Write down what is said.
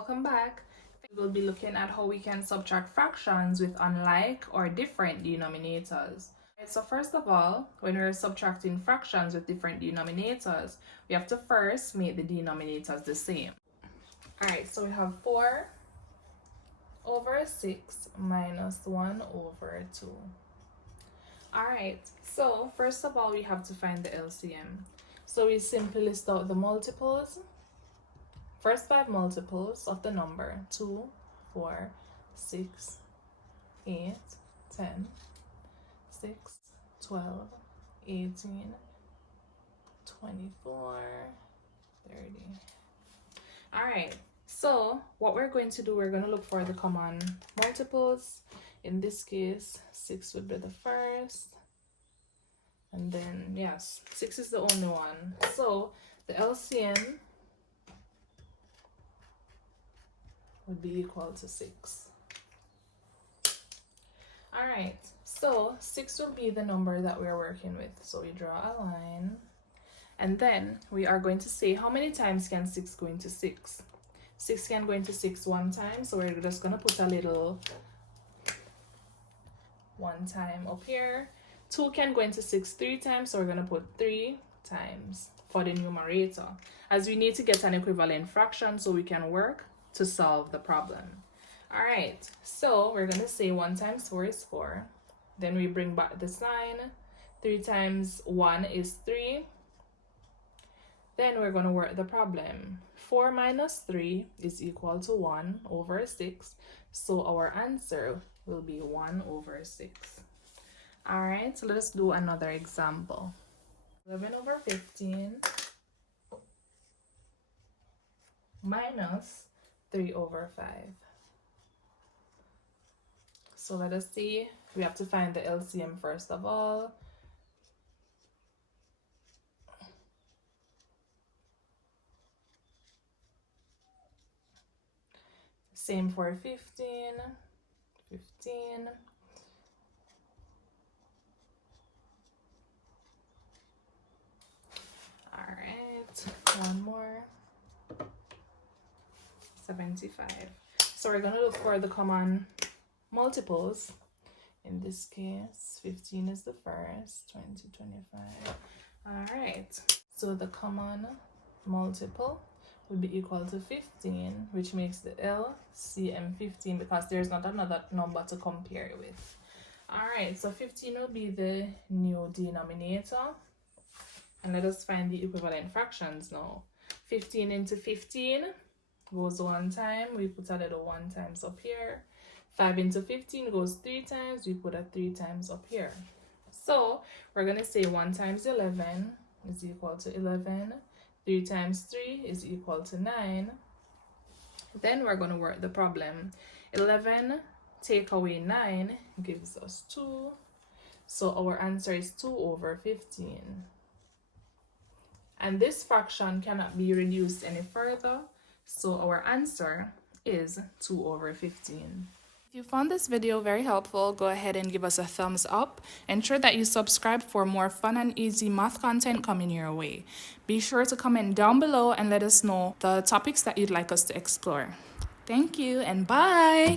welcome back. We will be looking at how we can subtract fractions with unlike or different denominators. So first of all, when we're subtracting fractions with different denominators, we have to first make the denominators the same. Alright, so we have 4 over 6 minus 1 over 2. Alright, so first of all, we have to find the LCM. So we simply list out the multiples. First 5 multiples of the number 2, 4, 6, 8, 10, 6, 12, 18, 24, 30. Alright, so what we're going to do, we're going to look for the common multiples. In this case, 6 would be the first. And then, yes, 6 is the only one. So the LCM would be equal to 6. Alright, so 6 will be the number that we're working with. So we draw a line. And then we are going to say how many times can 6 go into 6? 6 can go into 6 one time. So we're just going to put a little 1 time up here. 2 can go into 6 3 times. So we're going to put 3 times for the numerator, as we need to get an equivalent fraction so we can work to solve the problem. All right, so we're going to say 1 times 4 is 4. Then we bring back the sign. 3 times 1 is 3. Then we're going to work the problem. 4 minus 3 is equal to 1 over 6. So our answer will be 1 over 6. All right, so let us do another example. 11 over 15 minus 3 over 5. So let us see. We have to find the LCM first of all. Same for 15. 15. All right, one more. 75. So we're going to look for the common multiples. In this case, 15 is the first, 20, 25. All right, so the common multiple would be equal to 15, which makes the LCM 15 because there's not another number to compare with. All right, so 15 will be the new denominator. And let us find the equivalent fractions now. 15 into 15 goes 1 time. We put a little 1 times up here. 5 into 15 goes 3 times. We put a 3 times up here. So we're going to say 1 times 11 is equal to 11. 3 times 3 is equal to 9. Then we're going to work the problem. 11 take away 9 gives us 2. So our answer is 2 over 15. And this fraction cannot be reduced any further. So our answer is 2 over 15. If you found this video very helpful, go ahead and give us a thumbs up. Ensure that you subscribe for more fun and easy math content coming your way. Be sure to comment down below and let us know the topics that you'd like us to explore. Thank you and bye!